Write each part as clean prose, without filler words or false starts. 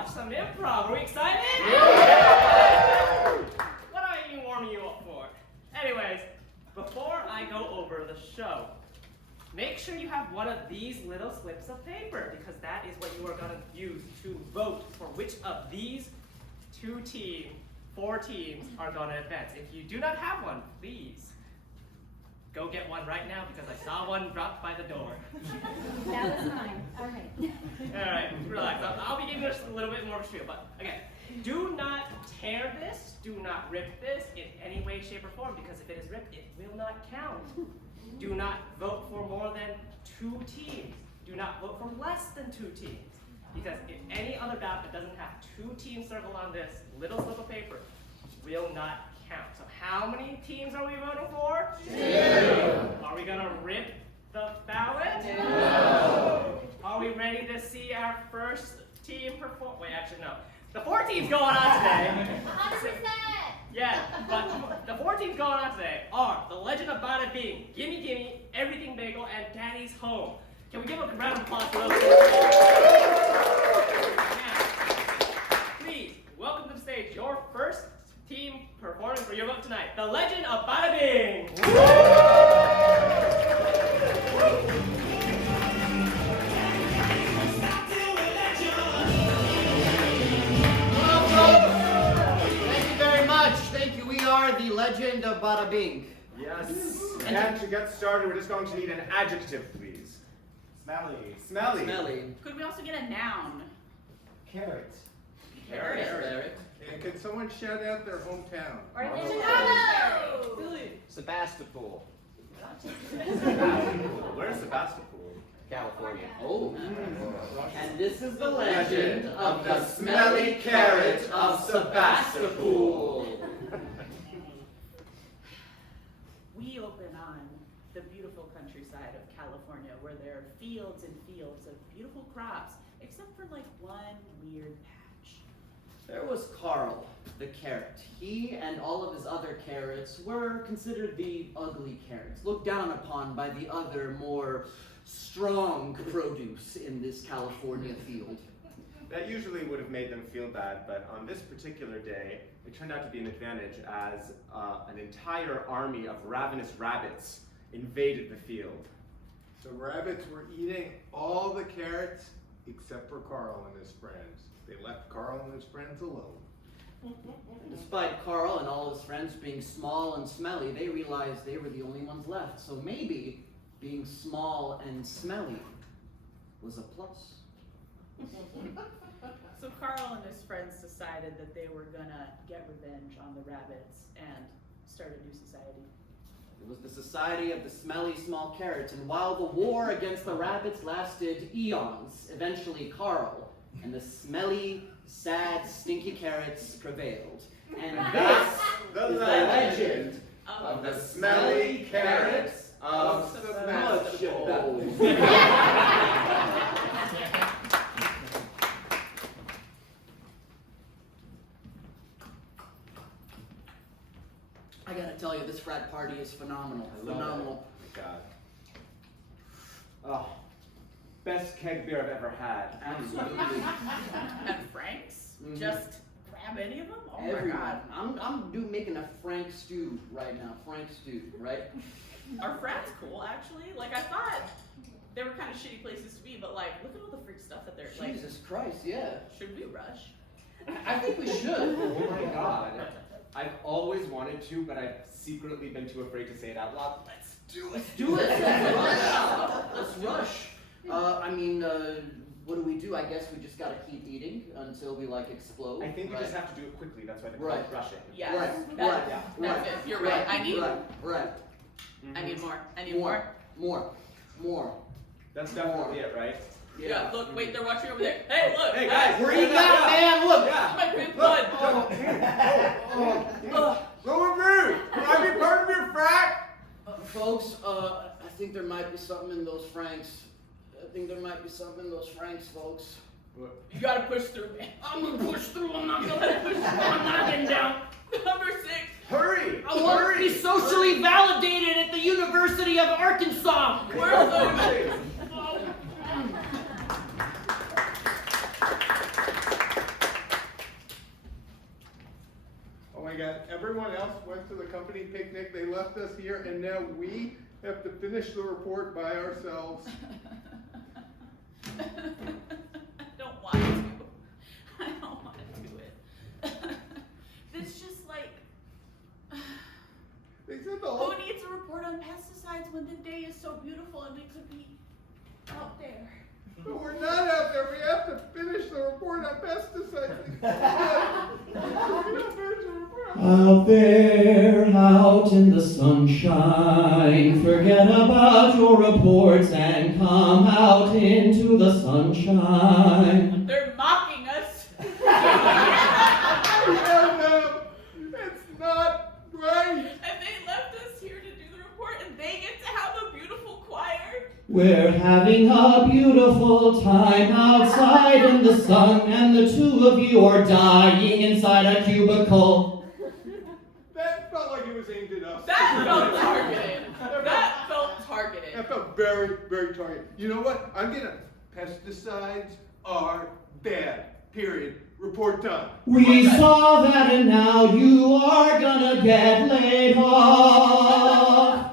watch some improv. Are we excited? Yeah! What are you warming you up for? Anyways, before I go over the show, make sure you have one of these little slips of paper, because that is what you are going to use to vote for which of these four teams are going to advance. If you do not have one, please go get one right now, because I saw one dropped by the door. That was mine. All right. All right, relax. I'll be giving us a little bit more of a spiel, but again, do not tear this, do not rip this in any way, shape, or form, because if it is ripped, it will not count. Do not vote for more than 2 teams. Do not vote for less than 2 teams. Because if any other ballot that doesn't have 2 teams circled on this little slip of paper will not count. So how many teams are we voting for? 2. Are we gonna rip the ballot? No. Are we ready to see our first team perform? Wait, actually no. The 4 teams going on today. 100%. Yeah, but the 4 teams going on today are The Legend of Badda-Bing, Gimme Gimme, Everything Bagel, and Daddy's Home. Can we give a round of applause for those? Now, please, welcome to the stage your first team performing for your vote tonight, The Legend of Badda-Bing. The Legend of Badda-Bing. Yes. And to get started, we're just going to need an adjective, please. Smelly. Smelly. Smelly. Could we also get a noun? Carrot. Carrot. And could someone shout out their hometown? Chicago. Sebastopol. Where's Sebastopol? California. Oh. And this is the legend of the smelly carrot of Sebastopol. We open on the beautiful countryside of California, where there are fields and fields of beautiful crops, except for like one weird patch. There was Carl, the carrot. He and all of his other carrots were considered the ugly carrots, looked down upon by the other, more strong produce in this California field. That usually would have made them feel bad, but on this particular day, it turned out to be an advantage as an entire army of ravenous rabbits invaded the field. The rabbits were eating all the carrots except for Carl and his friends. They left Carl and his friends alone. Despite Carl and all his friends being small and smelly, they realized they were the only ones left. So maybe being small and smelly was a plus. So Carl and his friends decided that they were gonna get revenge on the rabbits and start a new society. It was the Society of the Smelly Small Carrots, and while the war against the rabbits lasted eons, eventually Carl and the smelly, sad, stinky carrots prevailed. And this is the legend of the smelly carrots of Sebastopol. I gotta tell you, this frat party is phenomenal. Phenomenal. Oh my God. Oh, best keg beer I've ever had. Absolutely. And Frank's? Mhm. Just grab any of them? Oh my Everyone. god. I'm making a Frank stew right now. Frank stew, right? Are frats cool, actually? Like, I thought they were kind of shitty places to be, but like, look at all the freak stuff that they're like. Jesus Christ, yeah. Should we rush? I think we should. Oh my God. I've always wanted to, but I've secretly been too afraid to say it out loud. Let's do it. Let's do it. Let's rush. Let's rush. What do? I guess we just gotta keep eating until we like explode. I think we right? just have to do it quickly. That's why they're Right. called rushing. Yes. Right. That- Right. That's it. You're right. I need. Right. I need more. I need more. More. That's definitely it, right? Yeah. Look. Wait. They're watching over there. Hey, look. Hey, guys. Where you at, man? Look. Yeah. My green blood. Go with me! Can I be part of your frat? Folks, I think there might be something in those Franks. Folks. You gotta push through, man. I'm gonna push through. I'm not gonna let it push through. I'm not getting down. Number 6. Hurry! I want to be socially validated at the University of Arkansas. Where's those? everyone else went to the company picnic, they left us here, and now we have to finish the report by ourselves. I don't want to. I don't want to do it. It's just like, They said the whole... who needs a report on pesticides when the day is so beautiful and we could be out there? But we're not out there. We have to finish the report on pesticides. Out there, out in the sunshine, forget about your reports and come out into the sunshine. They're mocking us. No, it's not right. And they left us here to do the report, and they get to have a beautiful choir. We're having a beautiful time outside in the sun, and the two of you are dying inside a cubicle. That felt like it was aimed at us. That felt targeted. That felt targeted. That felt very, very targeted. You know what? Pesticides are bad. Period. Report done. We saw that, and now you are gonna get laid off.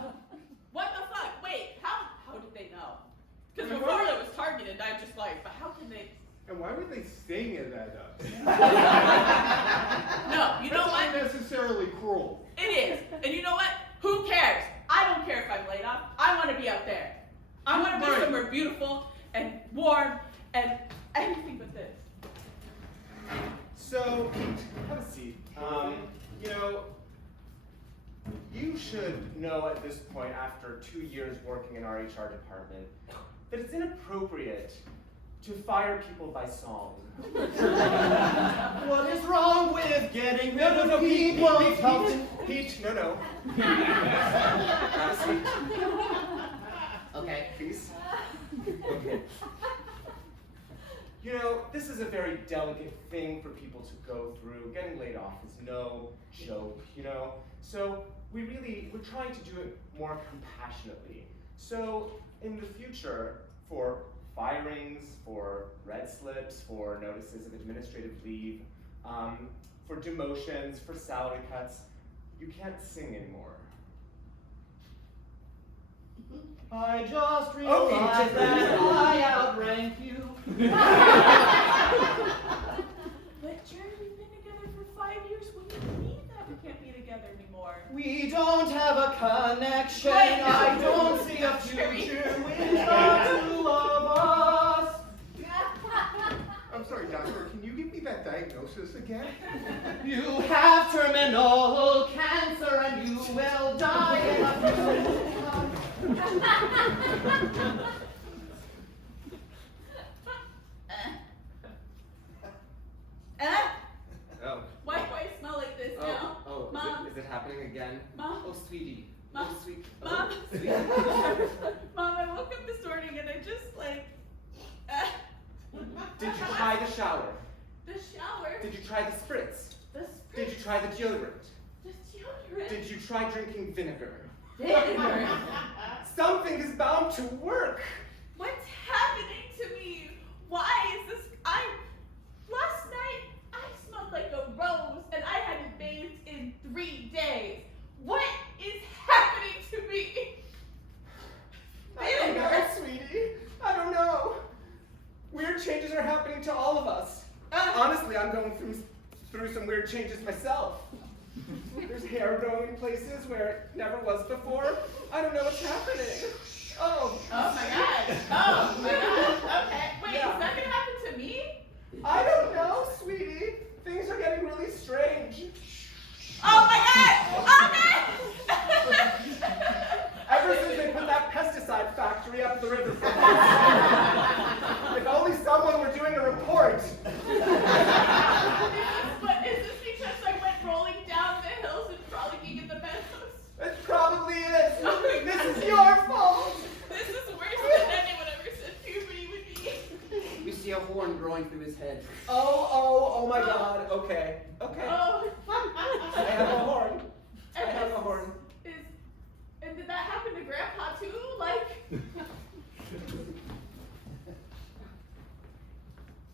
What the fuck? Wait, how did they know? Because before it was targeted, I just like, but how can they? And why would they sing it at us? No, you know That's what? unnecessarily cruel. It is. And you know what? Who cares? I don't care if I'm laid off. I want to be out there. I want to be somewhere beautiful and warm and anything but this. So, have a seat. You know, you should know at this point, after 2 years working in our HR department, that it's inappropriate to fire people by song. What is wrong with getting rid of Pete, people? Pete, no. Have a seat, Okay. please. Okay. You know, this is a very delicate thing for people to go through. Getting laid off is no joke, you know? So we're trying to do it more compassionately. So in the future, for firings, for red slips, for notices of administrative leave, for demotions, for salary cuts, you can't sing anymore. I just Okay, realized that I outrank you. But Jerry, we've been together for 5 years. What do you mean that we can't be together anymore? We don't have a connection. Wait. I don't see a future with the two of us. I'm sorry, doctor. Can you give me that diagnosis again? You have terminal cancer and you will die in a few months. Oh. Why do I smell like this now? Oh, Mom. is it happening again? Mom. Oh, sweetie. Mom. Oh, sweet. Mom. Oh, sweetie. Mom, I woke up this morning and I just like, Did you try the shower? the shower, Did you try the spritz? the Did you try the deodorant? the deodorant, Did you try drinking vinegar? vinegar. Something is bound to work. What's happening to me? Why is this? Last night I smelled like a rose and I hadn't bathed in 3 days. What is happening to me? I don't know, sweetie. I don't know. Weird changes are happening to all of us. Honestly, I'm going through some weird changes myself. There's hair growing in places where it never was before. I don't know what's happening. Oh. Oh my god. Oh my god. Okay. Wait, Yeah. is that gonna happen to me? I don't know, sweetie. Things are getting really strange. Oh my god! Oh god! Ever since they put that pesticide factory up the river from us. If only someone were doing a report. But is this because I went rolling down the hills and frolicking in the meadows? It probably is. This is your fault. This is worse than anyone ever said puberty would be. We see a horn growing through his head. Oh my god. Okay. Oh. I have a horn. I have a horn. And did that happen to Grandpa too? Like,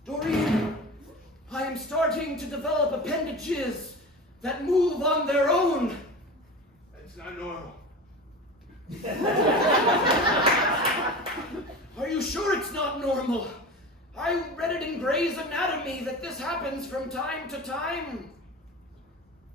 Doreen, I am starting to develop appendages. that move on their own. That's not normal. Are you sure it's not normal? I read it in Gray's Anatomy that this happens from time to time.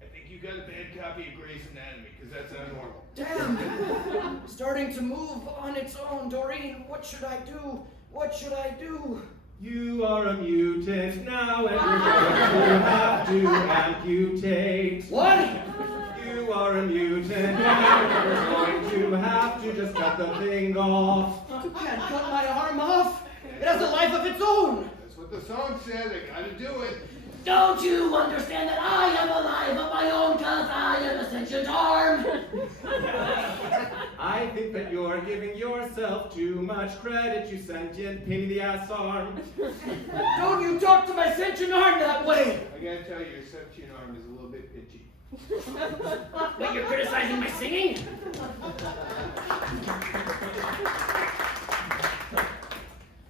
I think you got a bad copy of Gray's Anatomy, because that's not normal. Damn! Starting to move on its own. Doreen, what should I do? What should I do? You are a mutant now, and you're going to have to amputate. What? You are a mutant now, and you're going to have to just cut the thing off. You can't cut my arm off. It has a life of its own. That's what the song said. I gotta do it. Don't you understand that I am alive of my own because I am a sentient arm? I think that you're giving yourself too much credit, you sentient pain in the ass arm. Don't you talk to my sentient arm that way. I gotta tell you, your sentient arm is a little bit pitchy. Wait, you're criticizing my singing?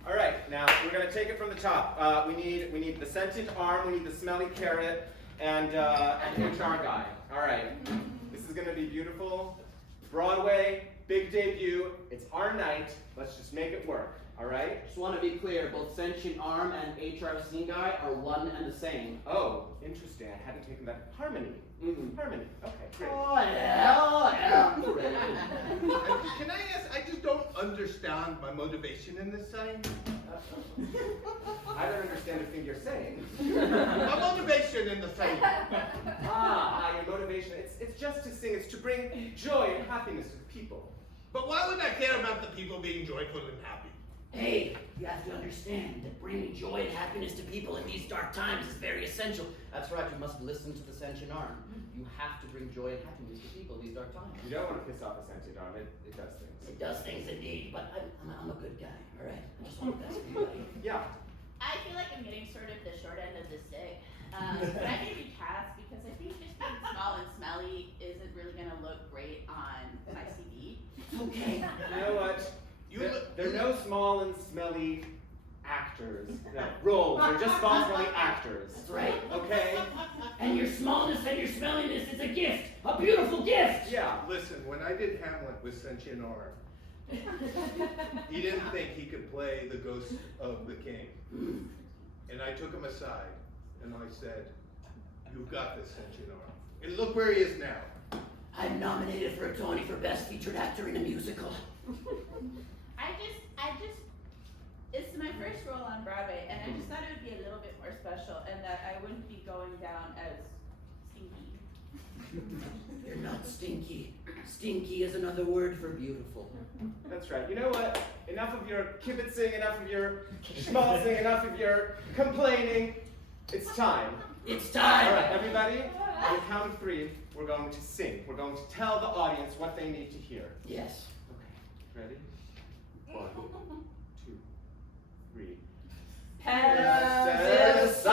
All right, now we're gonna take it from the top. We need the sentient arm, we need the smelly carrot, and an HR guy. All right, this is gonna be beautiful. Broadway, big debut. It's our night. Let's just make it work. All right. Just want to be clear, both sentient arm and HR scene guy are one and the same. Oh, interesting. I hadn't taken that. Harmony. Harmony. Okay, great. Oh, yeah. Can I ask, I just don't understand my motivation in this scene. I don't understand a thing you're saying. My motivation in the scene. Your motivation. It's just to sing. It's to bring joy and happiness to the people. But why would I care about the people being joyful and happy? Hey, you have to understand that bringing joy and happiness to people in these dark times is very essential. That's right, you must listen to the sentient arm. You have to bring joy and happiness to people in these dark times. You don't want to piss off a sentient arm. It does things. It does things indeed, but I'm a good guy, all right? I just want the best for everybody. Yeah. I feel like I'm getting sort of the short end of the stick. But I may be cast because I think just being small and smelly isn't really going to look great on my CD. Okay. You know what? They're no small and smelly actors. No, roles. They're just small and smelly actors. That's right. Okay? And your smallness and your smelliness is a gift, a beautiful gift. Yeah. Listen, when I did Hamlet with sentient arm, he didn't think he could play the ghost of the king. And I took him aside and I said, "You've got this, sentient arm." And look where he is now. I'm nominated for a Tony for Best Featured Actor in a Musical. It's my first role on Broadway, and I just thought it would be a little bit more special, and that I wouldn't be going down as stinky. You're not stinky. Stinky is another word for beautiful. That's right. You know what? Enough of your kibitzing, enough of your schmaltzing, enough of your complaining. It's time. It's time. All right, everybody, on the count of 3, we're going to sing. We're going to tell the audience what they need to hear. Yes. Okay, ready? 1, 2, 3. Pesticide.